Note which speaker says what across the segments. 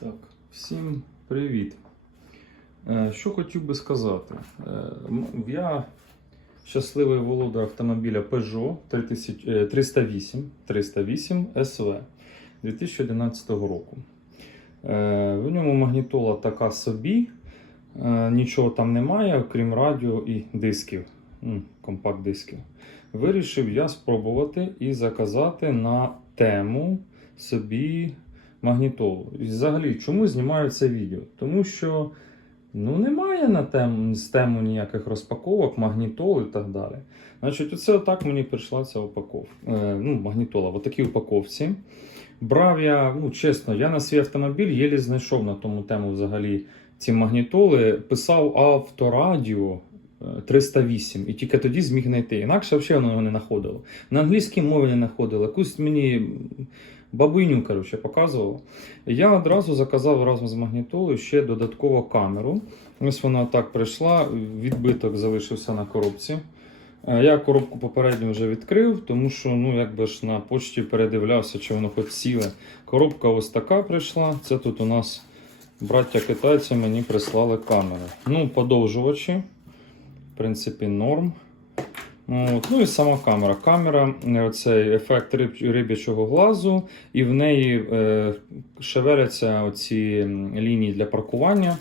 Speaker 1: Так, всім привіт. Е, Що хотів би сказати? Е, Я щасливий володар автомобіля Peugeot 3000 е, 308 308 SV 2011 року. Е, В ньому магнітола така собі, нічого там немає, окрім радіо і дисків, компакт-дисків. Вирішив я спробувати і заказати на тему собі магнітолу. І взагалі, чому знімаю це відео? Тому що ну, немає на тему, з тему ніяких розпаковок, магнітол і так далі. Значить, оце отак мені прийшла ця упаковка. Е, ну, магнітола в такій упаковці. Брав я, ну чесно, я на свій автомобіль єлі знайшов на тому тему взагалі ці магнітоли. Писав авторадіо. е, 308, і тільки тоді зміг знайти. Інакше взагалі воно його не знаходило. На англійській мові не знаходило. Якусь мені бабиню коротше, показувало. Я одразу заказав разом з магнітолою ще додаткову камеру. Ось вона так прийшла, відбиток залишився на коробці. Е, Я коробку попередньо вже відкрив, тому що ну, якби ж на почті передивлявся, чи воно хоч ціле. Коробка ось така прийшла. Це тут у нас браття китайці мені прислали камери. Ну, подовжувачі. В принципі, норм. От. Ну і сама камера. Камера е, цей ефект риб, рибячого глазу, і в неї е, шевеляться оці лінії для паркування.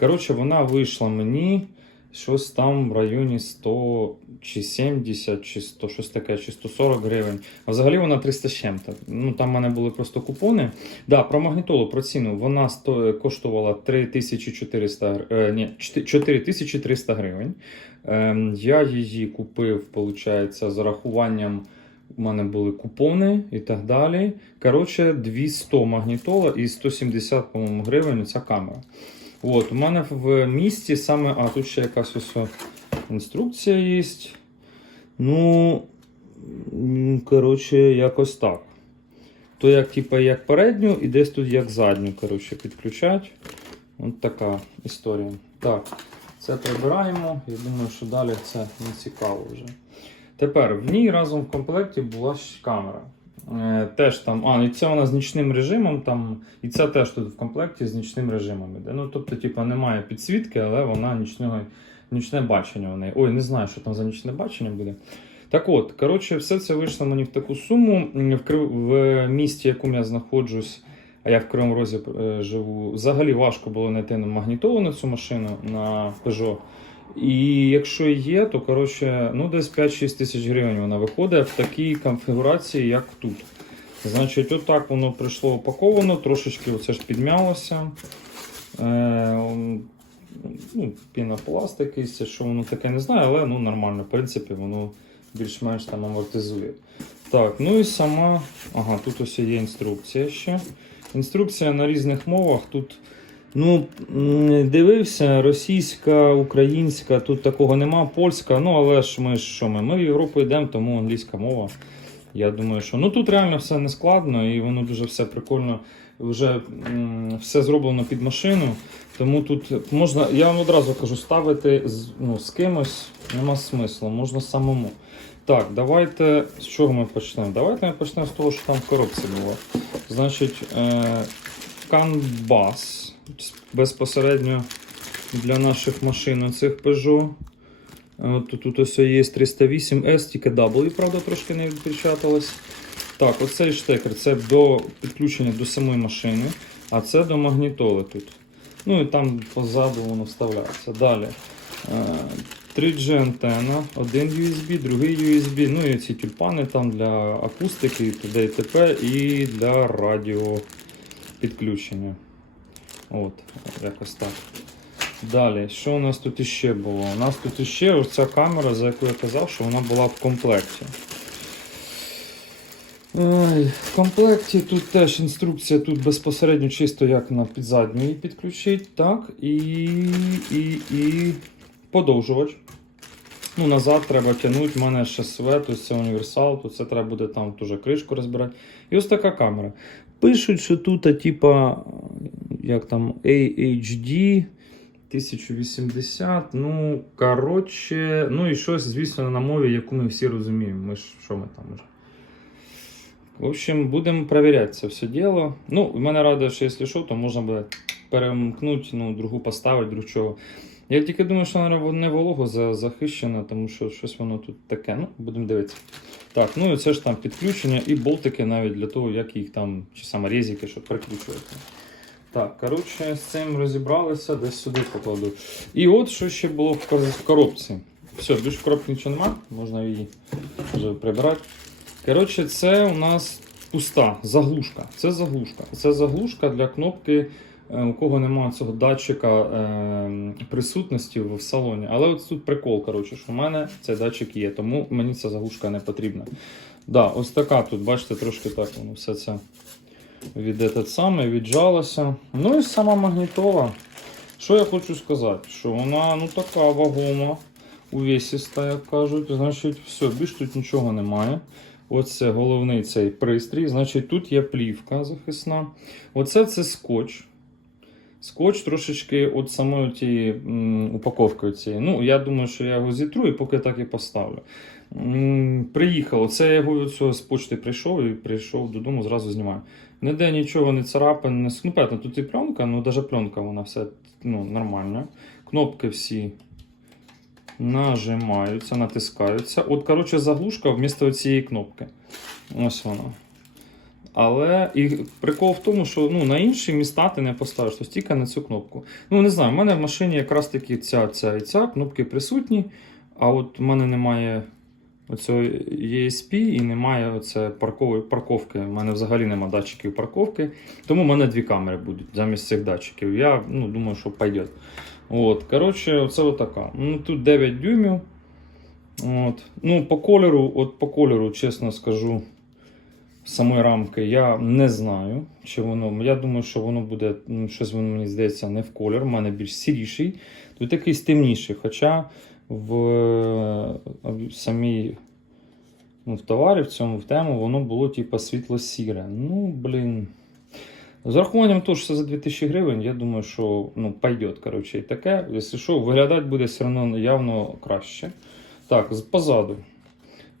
Speaker 1: Коротше, вона вийшла мені щось там в районі 100 чи 70, чи 100, щось таке, чи 140 гривень. А взагалі вона 300 з чим-то. Ну, там в мене були просто купони. Да, про магнітолу, про ціну. Вона сто, коштувала 3400, е, ні, 4300 гривень. Ем, я її купив, виходить, з рахуванням. У мене були купони і так далі. Коротше, 200 магнітола і 170, по-моєму, гривень ця камера. От, у мене в місті саме. А, тут ще якась ось інструкція є. Ну, коротше, якось так. То як, типа, як передню, і десь тут як задню, коротше, підключать. От така історія. Так, це прибираємо. Я думаю, що далі це не цікаво вже. Тепер в ній разом в комплекті була камера. Е, теж там, а, і це вона з нічним режимом, там, і це теж тут в комплекті з нічним режимом іде. Ну, тобто, типу, немає підсвітки, але вона нічного, нічне бачення у неї. Ой, не знаю, що там за нічне бачення буде. Так от, коротше, все це вийшло мені в таку суму. В, в місті, в якому я знаходжусь, а я в Кривому Розі е, живу, взагалі важко було знайти на цю машину на Peugeot. І якщо є, то коротше, ну десь 5-6 тисяч гривень вона виходить в такій конфігурації, як тут. Значить, отак воно прийшло упаковано, трошечки оце ж підмялося. Е, ну, пінопласт якийсь, що воно таке не знаю, але ну, нормально, в принципі, воно більш-менш там амортизує. Так, ну і сама. Ага, тут ось є інструкція ще. Інструкція на різних мовах. Тут Ну, дивився, російська, українська, тут такого нема, польська, ну але ж ми що ми? Ми в Європу йдемо, тому англійська мова. Я думаю, що ну тут реально все не складно і воно дуже все прикольно. Вже все зроблено під машину. Тому тут можна, я вам одразу кажу, ставити з, ну, з кимось нема смислу, можна самому. Так, давайте з чого ми почнемо? Давайте ми почнемо з того, що там в коробці було. Значить, е, Canbas безпосередньо для наших машин цих Peugeot. От Тут, ось є 308S, тільки W, правда, трошки не відпечаталось. Так, оцей штекер це до підключення до самої машини, а це до магнітоли тут. Ну і там позаду воно вставляється. Далі. е, 3G антенна, один USB, другий USB, ну і ці тюльпани там для акустики, т.д. і т.п. і для радіо підключення. От, якось так. Далі, що у нас тут іще було? У нас тут іще ось ця камера, за яку я казав, що вона була в комплекті. В комплекті тут теж інструкція тут безпосередньо чисто як на підзадню її підключити. Так, і, і, і подовжувач. Ну, назад треба тягнути, в мене ще свет, це універсал, то це треба буде там теж кришку розбирати. І ось така камера. Пишуть, що тут, типа, як там, AHD 1080. Ну, коротше, ну і щось, звісно, на мові, яку ми всі розуміємо. Ми ж що ми там уже. В общем, будемо перевіряти це все діло. Ну, мене радує, що якщо що, то можна буде перемкнути, ну, другу поставити, друг чого. Я тільки думаю, що вона не волого за- захищена, тому що щось воно тут таке. Ну, будемо дивитися. Так, ну і це ж там підключення і болтики навіть для того, як їх там, чи саме резики, щоб прикручувати. Так, коротше, з цим розібралися, десь сюди покладу. І от що ще було в коробці. Все, більш в коробці нічого нема, можна її вже прибирати. Коротше, це у нас пуста заглушка. Це заглушка. Це заглушка для кнопки, е, у кого немає цього датчика е, присутності в салоні. Але от тут прикол, коротше, що в мене цей датчик є, тому мені ця заглушка не потрібна. Да, ось така тут, бачите, трошки так воно все це від этот саме, віджалося. Ну і сама магнітола. Що я хочу сказати? Що вона ну така вагома, увесиста, як кажуть. Значить, все, більш тут нічого немає. Оце головний цей пристрій. Значить, тут є плівка захисна. Оце це скотч. Скотч трошечки от самої тієї упаковки цієї. Ну, я думаю, що я його зітру і поки так і поставлю. М, Приїхало. Це я його від цього з почти прийшов і прийшов додому, зразу знімаю. Ніде нічого не царапин, не ну, певно, тут і пленка, ну навіть пленка вона все ну, нормальна. Кнопки всі нажимаються, натискаються. От, коротше, заглушка вмісто цієї кнопки. Ось вона. Але і прикол в тому, що ну, на інші міста ти не поставиш, то тільки на цю кнопку. Ну, не знаю, в мене в машині якраз таки ця, ця і ця кнопки присутні, а от в мене немає оцього ESP і немає оце паркової парковки. У мене взагалі немає датчиків парковки. Тому в мене дві камери будуть замість цих датчиків. Я ну, думаю, що пойде. От, коротше, оце отака. Ну, тут 9 дюймів. От. Ну, по кольору, от по кольору, чесно скажу, самої рамки я не знаю, чи воно. Я думаю, що воно буде, ну, щось воно мені здається, не в колір. У мене більш сіріший. Тут якийсь темніший. Хоча в е, самій ну, в товарі, в цьому в тему, воно було типу світло-сіре. Ну, блін. З урахуванням того, що це за 2000 гривень, я думаю, що ну, пойдет, коротше, і таке. Якщо що, виглядати буде все одно явно краще. Так, позаду.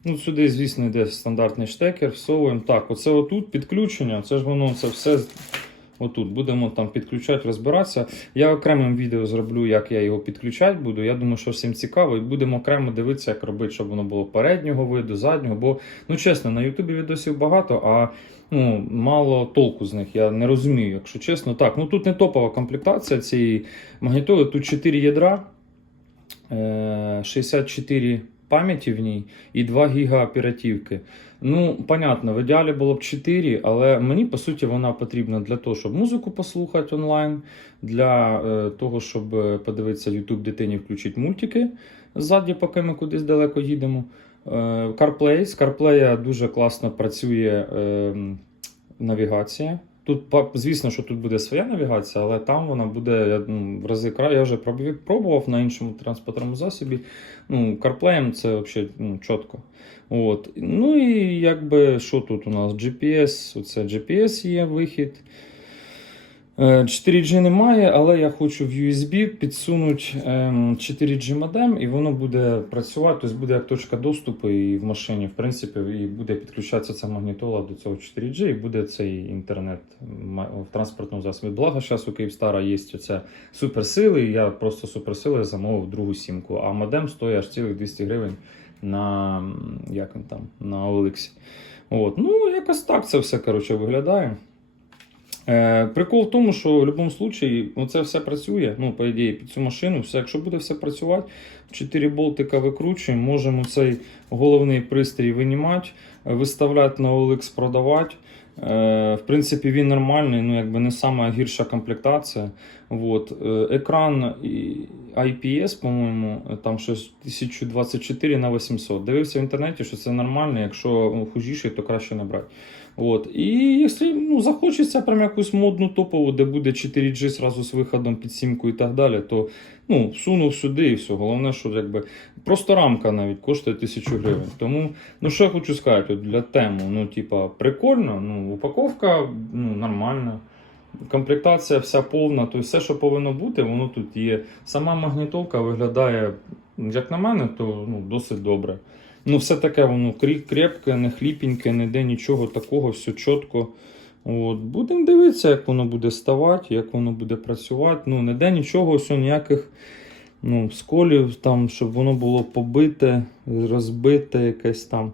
Speaker 1: Ну, сюди, звісно, йде стандартний штекер, всовуємо. Так, оце отут підключення, це ж воно це все отут. Будемо там підключати, розбиратися. Я окремим відео зроблю, як я його підключати буду. Я думаю, що всім цікаво, і будемо окремо дивитися, як робити, щоб воно було переднього виду, заднього. Бо, ну чесно, на Ютубі відосів багато, а ну, мало толку з них. Я не розумію, якщо чесно. Так, ну тут не топова комплектація цієї магнітоли, тут 4 ядра. е, 64 пам'яті в ній і 2 гіга оперативки. Ну, понятно, в ідеалі було б 4, але мені по суті вона потрібна для того, щоб музику послухати онлайн, для е, того, щоб е, подивитися YouTube дитині, включити мультики ззаді, поки ми кудись далеко їдемо. Е, CarPlay. З CarPlay дуже класно працює е, навігація. Тут, звісно, що тут буде своя навігація, але там вона буде ну, в рази краще. Я вже пробував на іншому транспортному засобі. Ну, CarPlay це взагалі ну, чітко. От. Ну і якби що тут у нас? GPS, оце GPS є вихід. Е, 4G немає, але я хочу в USB підсунути ем, 4G модем, і воно буде працювати, тобто буде як точка доступу і в машині, в принципі, і буде підключатися ця магнітола до цього 4G, і буде цей інтернет в транспортному засобі. Благо, зараз у Київстара є оця суперсили, і я просто суперсили замовив другу сімку, а модем стоїть аж цілих 200 гривень на, як він там, на OLX. От. Ну, якось так це все коротше, виглядає. Е, прикол в тому, що в будь-якому випадку це все працює. Ну, по ідеї, під цю машину, все, якщо буде все працювати, 4 болтика викручуємо, можемо цей головний пристрій винімати, виставляти на OLX, продавати. Е, в принципі, він нормальний, ну якби не сама гірша комплектація. Вот. Екран IPS, по-моєму, там щось 1024 на 800. Дивився в інтернеті, що це нормально, якщо ну, хужіший, то краще не брати. От. І якщо ну, захочеться прям якусь модну топову, де буде 4G зразу з виходом під сімку і так далі, то ну, всунув сюди і все. Головне, що якби просто рамка навіть коштує 1000 гривень. Тому, ну що я хочу сказати, от для тему, ну, типа, прикольно, ну, упаковка ну, нормальна. Комплектація вся повна, то все, що повинно бути, воно тут є. Сама магнітолка виглядає, як на мене, то ну, досить добре. Ну, все таке воно крепке, не хліпеньке, ніде нічого такого, все чітко. От. Будемо дивитися, як воно буде ставати, як воно буде працювати. Ну, ніде нічого, все, ніяких ну, сколів, там, щоб воно було побите, розбите якесь там.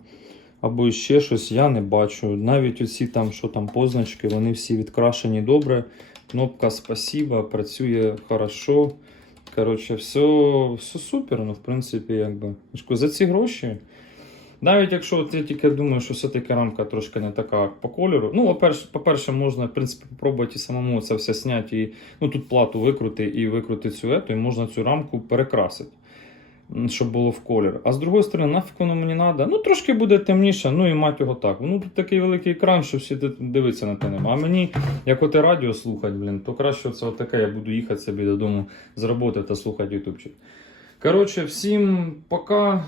Speaker 1: Або ще щось я не бачу. Навіть оці там, що там позначки, вони всі відкрашені добре. Кнопка спасіба, працює хорошо. Коротше, все, все супер, ну, в принципі, якби. За ці гроші. Навіть якщо от я тільки думаю, що все-таки рамка трошки не така по кольору. Ну, по-перше, можна, в принципі, спробувати самому це все зняти. І, ну, тут плату викрути і викрути цю ету, і можна цю рамку перекрасити, щоб було в колір. А з другої сторони, нафіг воно мені треба. Ну, трошки буде темніше, ну і мать його так. Ну, тут такий великий екран, що всі тут дивитися на те. А мені, як оте радіо слухати, блін, то краще це отаке, я буду їхати собі додому з роботи та слухати ютубчик. Коротше, всім пока.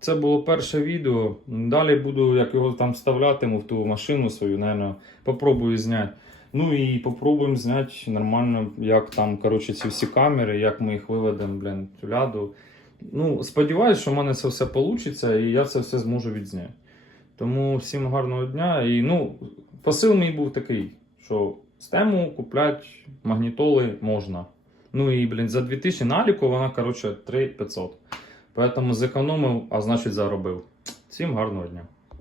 Speaker 1: Це було перше відео. Далі буду, як його там вставлятиму в ту машину свою, наверное, попробую зняти. Ну і попробуємо зняти нормально, як там, коротше, ці всі камери, як ми їх виведемо, блін, ляду. Ну, сподіваюся, що в мене це все вийде і я це все зможу відзняти. Тому всім гарного дня. І ну, посил мій був такий, що з тему купляти магнітоли можна. Ну і, блін, за 2000 наліку вона, коротше, 3500. Поэтому зекономив, а значить заробив. Всім гарного дня.